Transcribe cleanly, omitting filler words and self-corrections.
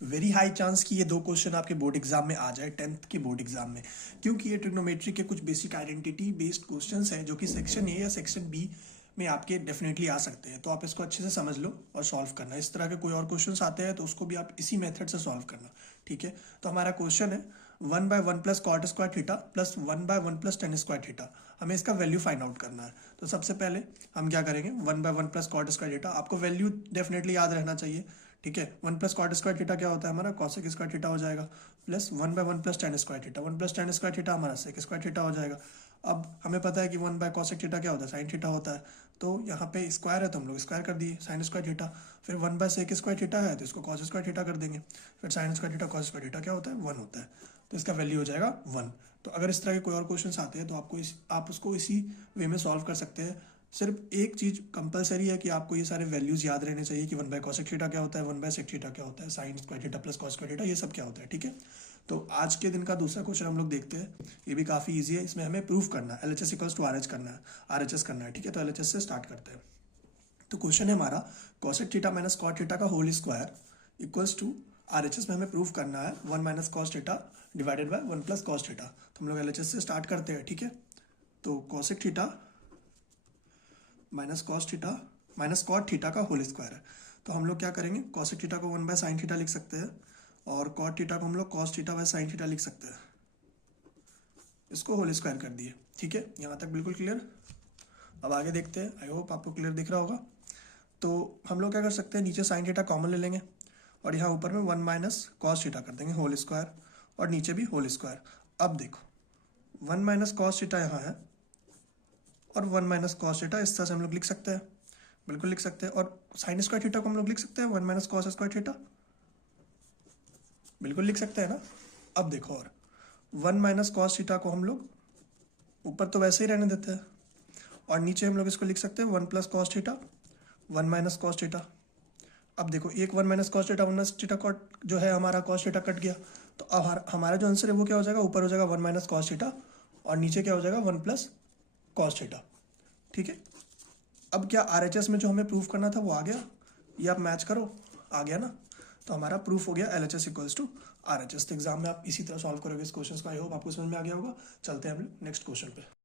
Very high chance कि ये दो क्वेश्चन आपके बोर्ड एग्जाम में आ जाए, 10th के बोर्ड एग्जाम में, क्योंकि ये ट्रिग्नोमेट्री के कुछ बेसिक आइडेंटिटी बेस्ड क्वेश्चंस हैं जो कि सेक्शन ए या सेक्शन बी में आपके डेफिनेटली आ सकते हैं। तो आप इसको अच्छे से समझ लो और सॉल्व करना। इस तरह के कोई और क्वेश्चंस आते हैं तो उसको भी आप इसी मेथड से सॉल्व करना, ठीक है। तो हमारा क्वेश्चन है 1/1 plus cot square theta plus 1/1 plus tan square theta. हमें इसका वैल्यू फाइंड आउट करना है। तो सबसे पहले हम क्या करेंगे, 1/1 प्लस कॉट स्क्वायर थीटा, आपको वैल्यू डेफिनेटली याद रहना चाहिए, ठीक है। 1 प्लस कॉट स्क्वायर थीटा क्या होता है हमारा, कॉसेक स्क्वायर थीटा हो जाएगा, plus 1/1 plus tan square theta, 1 plus tan square theta हमारा सेक स्क्वायर थीटा हो जाएगा। अब हमें पता है कि 1/कॉसेक थीटा क्या होता है, साइन थीटा होता है। तो यहाँ पे स्क्वायर है तो हम लोग स्क्वायर कर दिए, साइन स्क्वायर थीटा। फिर 1/सेक स्क्वायर थीटा है तो इसको कॉस स्क्वायर थीटा कर देंगे। फिर sine square theta cos square theta क्या होता है, 1 होता है। तो इसका वैल्यू हो जाएगा 1। तो अगर इस तरह के कोई और क्वेश्चन आते हैं तो आप उसको इसी वे में सॉल्व कर सकते हैं। सिर्फ एक चीज़ कंपलसरी है कि आपको ये सारे वैल्यूज़ याद रहने चाहिए कि 1/कॉसेक थीटा क्या होता है, 1/सेक थीटा क्या होता है, sine square theta plus cos square theta ये सब क्या होता है, ठीक है। तो आज के दिन का दूसरा क्वेश्चन हम लोग देखते हैं। ये भी काफ़ी ईजी है, इसमें हमें प्रूफ करना है, LHS इक्वल्स टू RH करना है, RHS करना है, ठीक है। तो LHS से स्टार्ट करते हैं। तो क्वेश्चन है हमारा cosec theta minus cot theta का whole square equals to RHS में हमें प्रूफ करना है 1 minus cos theta divided by 1 plus cos theta. तो हम लोग LHS से स्टार्ट करते हैं, ठीक है। तो cosec theta minus cos theta minus cot theta का होल स्क्वायर है। तो हम लोग क्या करेंगे, कॉसेक थीटा को 1/साइन थीटा लिख सकते हैं और कॉट थीटा को हम लोग cos theta by sine theta लिख सकते हैं। इसको होल स्क्वायर कर दिए, ठीक है। यहाँ तक बिल्कुल क्लियर। अब आगे देखते हैं, आई होप आपको क्लियर दिख रहा होगा। तो हम लोग क्या कर सकते हैं, नीचे साइन थीटा कॉमन ले लेंगे और यहाँ ऊपर में 1 माइनस कॉस थीटा कर देंगे होल स्क्वायर, और नीचे भी होल स्क्वायर। अब देखो 1 माइनस कॉस थीटा यहाँ है और 1 माइनस कॉस थीटा इस तरह से हम लोग लिख सकते हैं, बिल्कुल लिख सकते हैं। और साइन स्क्वायर थीटा को हम लोग लिख सकते हैं 1 माइनस कॉस स्क्वायर थीटा, बिल्कुल लिख सकते हैं ना। अब देखो, और 1 माइनस कॉस थीटा को हम लोग ऊपर तो वैसे ही रहने देते हैं और नीचे हम लोग इसको लिख सकते हैं 1 plus cos theta 1 minus cos theta. अब देखो एक 1 minus cos theta 1 minus theta cot जो है हमारा कॉस थीटा कट गया। तो अब हमारा जो आंसर है वो क्या हो जाएगा, ऊपर हो जाएगा 1 माइनस कॉस थीटा और नीचे क्या हो जाएगा 1 प्लस कॉस थीटा, ठीक है। अब क्या RHS में जो हमें प्रूफ करना था वो आ गया, ये आप मैच करो, आ गया ना। तो हमारा प्रूफ हो गया LHS इक्वल्स टू RHS। तो एग्जाम में आप इसी तरह सॉल्व करोगे इस क्वेश्चन को। आई होप आपको समझ में आ गया होगा। चलते हैं हम नेक्स्ट क्वेश्चन पे।